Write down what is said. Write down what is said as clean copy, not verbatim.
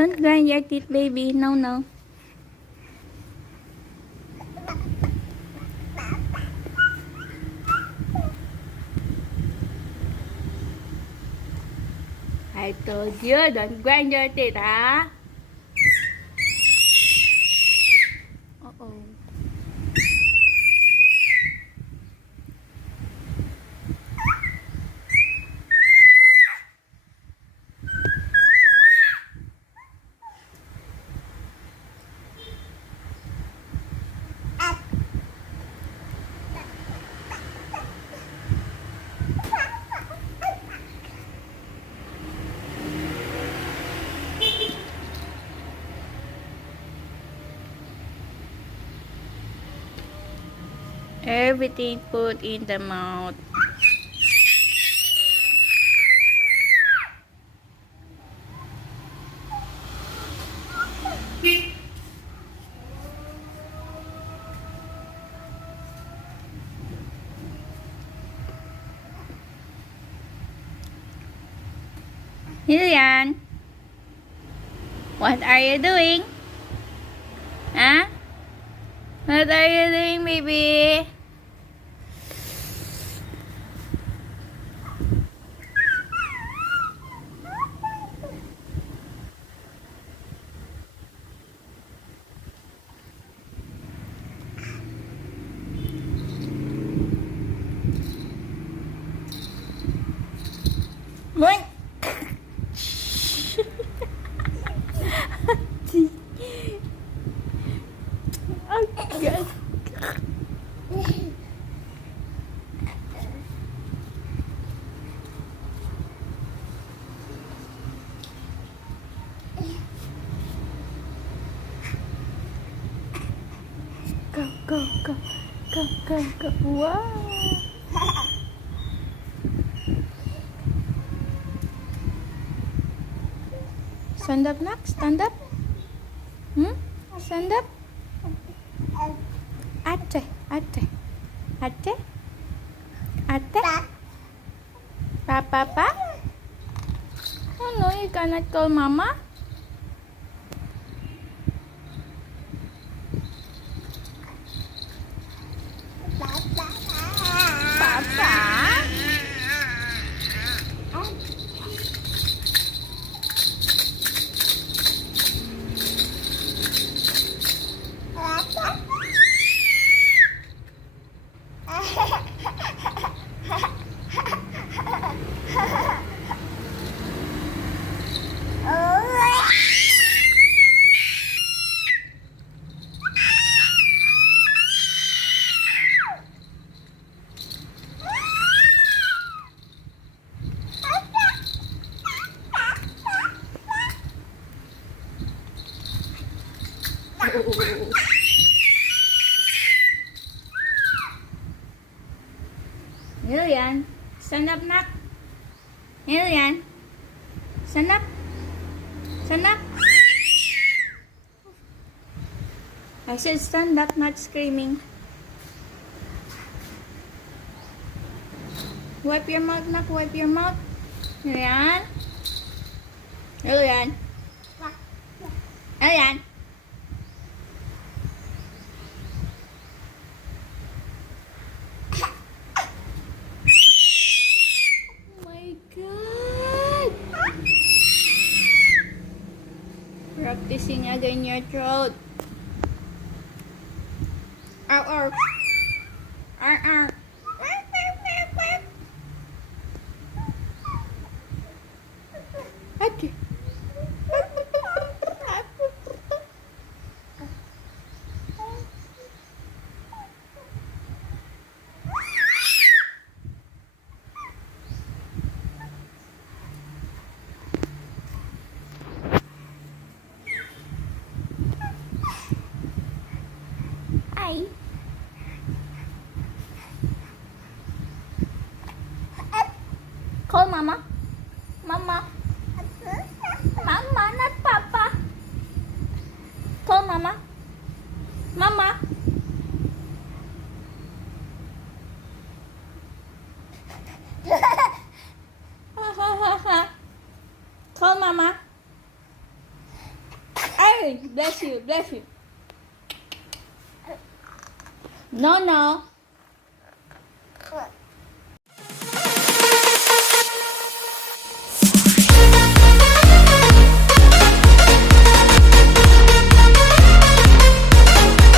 Don't grind your teeth, baby. No, no. I told you, don't grind your teeth, ha? Uh-oh. Everything put in the mouth. Lilian, what are you doing? Huh? What are you doing, baby? What? Oh, God. Go, go, go, go, go, go. Wow. Stand up, Nak. Stand up. Stand up. Ate, ate, ate, ate. Pa. Oh no, you cannot call Mama. Papa. Lilian, stand up, Nak. Lilian, stand up. Stand up. I said stand up, not screaming. Wipe your mouth, Nak. Wipe your mouth. Lilian. Lilian. Lilian. Practicing again your throat. Ow, ow. Ow, ow. Okay. Hi. Call Mama. Mama. Mama, not Papa. Call Mama. Mama. Call Mama. Ay, bless you, bless you. No, no.